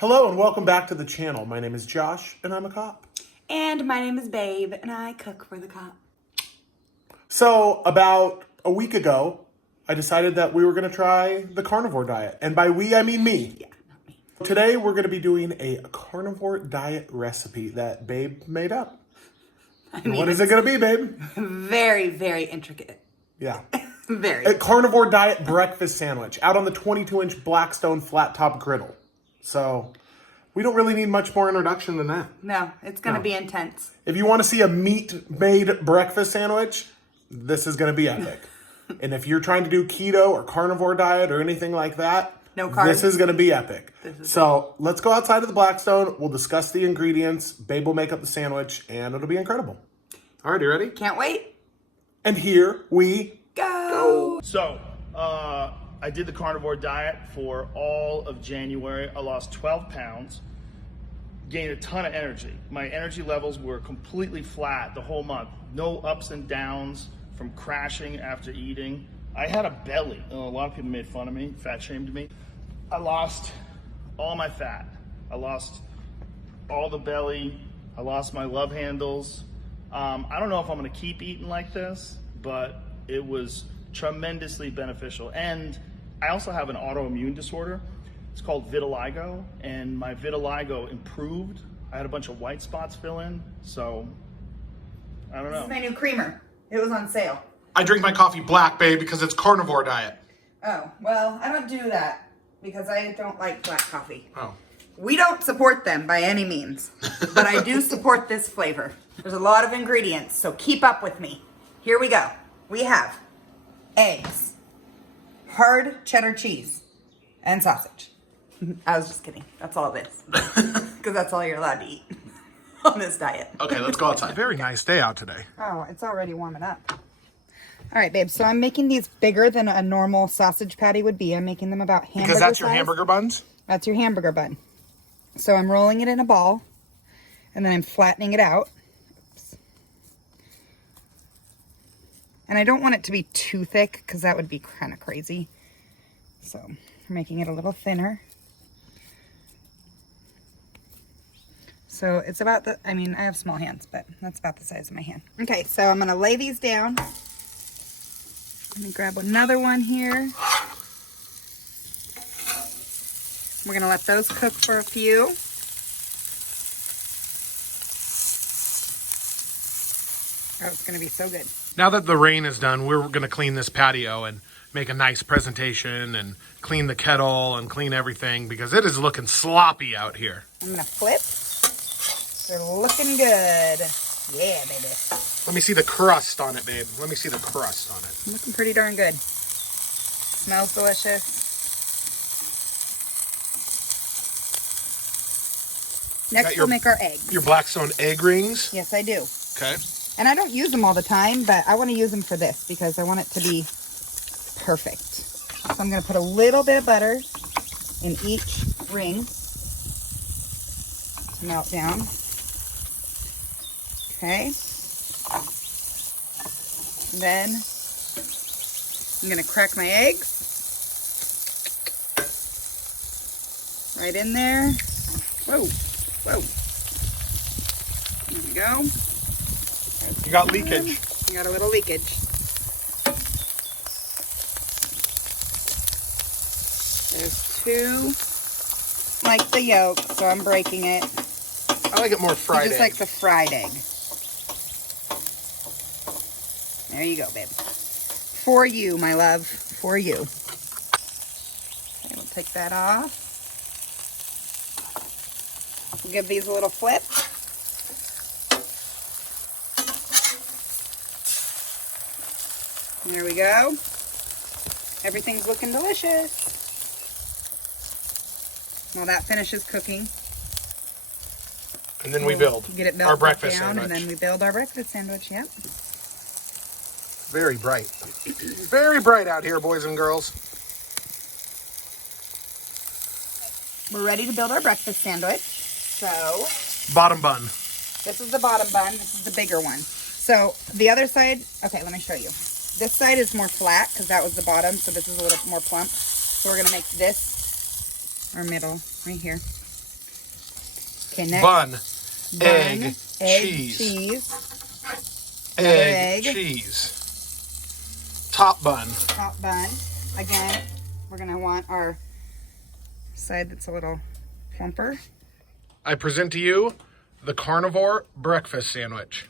Hello and welcome back to the channel. My name is Josh and I'm a cop. And my name is Babe and I cook for the cop. So about a week ago, I decided that we were going to try the carnivore diet. And by we, I mean me. Yeah, not me. Today we're going to be doing a carnivore diet recipe that Babe made up. What is it going to be, Babe? Very, very intricate. Yeah. Very. A carnivore diet breakfast sandwich out on the 22-inch Blackstone flat top griddle. So we don't really need much more introduction than that. No, it's going to be intense. If you want to see a meat-made breakfast sandwich, this is going to be epic. And if you're trying to do keto or carnivore diet or anything like that, no carbs. This is going to be epic. So let's go outside of the Blackstone. We'll discuss the ingredients. Babe will make up the sandwich, and it'll be incredible. All right, you ready? Can't wait. And here we go. So, I did the carnivore diet for all of January. I lost 12 pounds, gained a ton of energy. My energy levels were completely flat the whole month. No ups and downs from crashing after eating. I had a belly. A lot of people made fun of me, fat shamed me. I lost all my fat. I lost all the belly. I lost my love handles. I don't know if I'm gonna keep eating like this, but it was tremendously beneficial. And I also have an autoimmune disorder. It's called vitiligo, and my vitiligo improved. I had a bunch of white spots fill in, so I don't know. This is my new creamer. It was on sale. I drink my coffee black, Babe, because it's carnivore diet. Oh, well, I don't do that because I don't like black coffee. Oh. We don't support them by any means, but I do support this flavor. There's a lot of ingredients, so keep up with me. Here we go. We have eggs, hard cheddar cheese, and sausage. I was just kidding. That's all it is. Because that's all you're allowed to eat on this diet. Okay, let's go outside. Very nice day out today. Oh, it's already warming up. All right, babe. So I'm making these bigger than a normal sausage patty would be. I'm making them about hamburger Because that's your size. hamburger buns? That's your hamburger bun. So I'm rolling it in a ball, and then I'm flattening it out. Oops. And I don't want it to be too thick, because that would be kind of crazy. So I'm making it a little thinner. So it's about the, I mean, I have small hands, but that's about the size of my hand. Okay, so I'm going to lay these down. Let me grab another one here. We're going to let those cook for a few. Oh, it's going to be so good. Now that the rain is done, we're going to clean this patio and make a nice presentation and clean the kettle and clean everything because it is looking sloppy out here. I'm going to flip. They're looking good. Yeah, baby. Let me see the crust on it, babe. Let me see the crust on it. Looking pretty darn good. Smells delicious. Next, we'll make our eggs. Your Blackstone egg rings? Yes, I do. Okay. And I don't use them all the time, but I want to use them for this because I want it to be perfect. So I'm going to put a little bit of butter in each ring. Melt down. Okay. Then I'm going to crack my eggs. Right in there. Whoa. Whoa. There we go. You got leakage. You got a little leakage. There's two. Like the yolk, so I'm breaking it. I like it more fried. Just like the fried egg. There you go, babe. For you, my love. For you. Okay, we'll take that off. We'll give these a little flip. And there we go. Everything's looking delicious. While that finishes cooking. And then we build Get it our breakfast down, sandwich. and then we build our breakfast sandwich, yep. Very bright. Very bright out here, boys and girls. We're ready to build our breakfast sandwich. So, Bottom bun. this is the bottom bun. This is the bigger one. So, the other side, okay, let me show you. This side is more flat because that was the bottom, so this is a little more plump. So we're going to make this our middle right here. Okay, next. Bun, egg, Egg, cheese. Another egg. Cheese. Top bun. Top bun. Again, we're gonna want our side that's a little plumper. I present to you the Carnivore breakfast sandwich.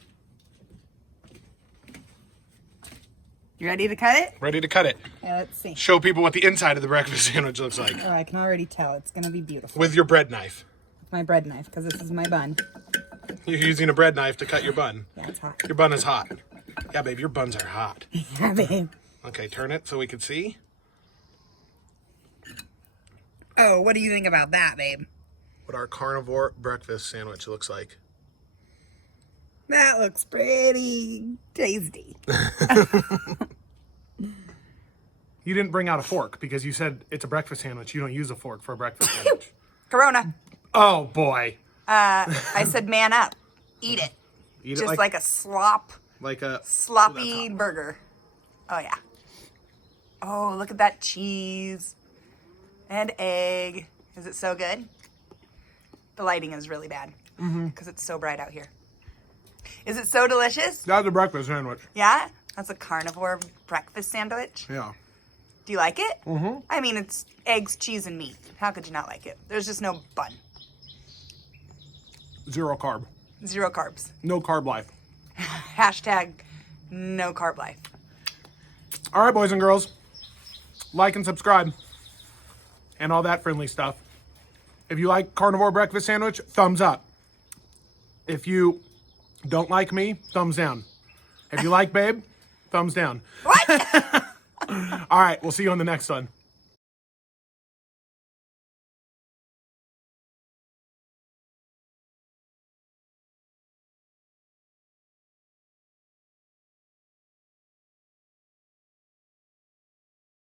You ready to cut it? Ready to cut it. Yeah, let's see. Show people what the inside of the breakfast sandwich looks like. Oh, I can already tell. It's gonna be beautiful. With your bread knife. With my bread knife, because this is my bun. You're using a bread knife to cut your bun. Yeah, it's hot. Your bun is hot. Yeah, babe, your buns are hot. Yeah, babe. Okay, turn it so we can see. Oh, what do you think about that, babe? What our Carnivore breakfast sandwich looks like. That looks pretty tasty. You didn't bring out a fork because you said it's a breakfast sandwich. You don't use a fork for a breakfast sandwich. Corona. Oh, boy. I said man up. Eat it. Eat Just it like a slop. like a Sloppy burger. Oh, yeah. Oh, look at that cheese. And egg. Is it so good? The lighting is really bad. Because it's so bright out here. Is it so delicious? That's a breakfast sandwich. Yeah? That's a carnivore breakfast sandwich. Yeah. Do you like it? Mm-hmm. I mean, it's eggs, cheese, and meat. How could you not like it? There's just no bun. Zero carb. 0 carbs. No carb life. Hashtag no carb life. All right, boys and girls. Like and subscribe. And all that friendly stuff. If you like Carnivore breakfast sandwich, thumbs up. If you don't like me, thumbs down. If you like babe, thumbs down. What? All right, we'll see you on the next one.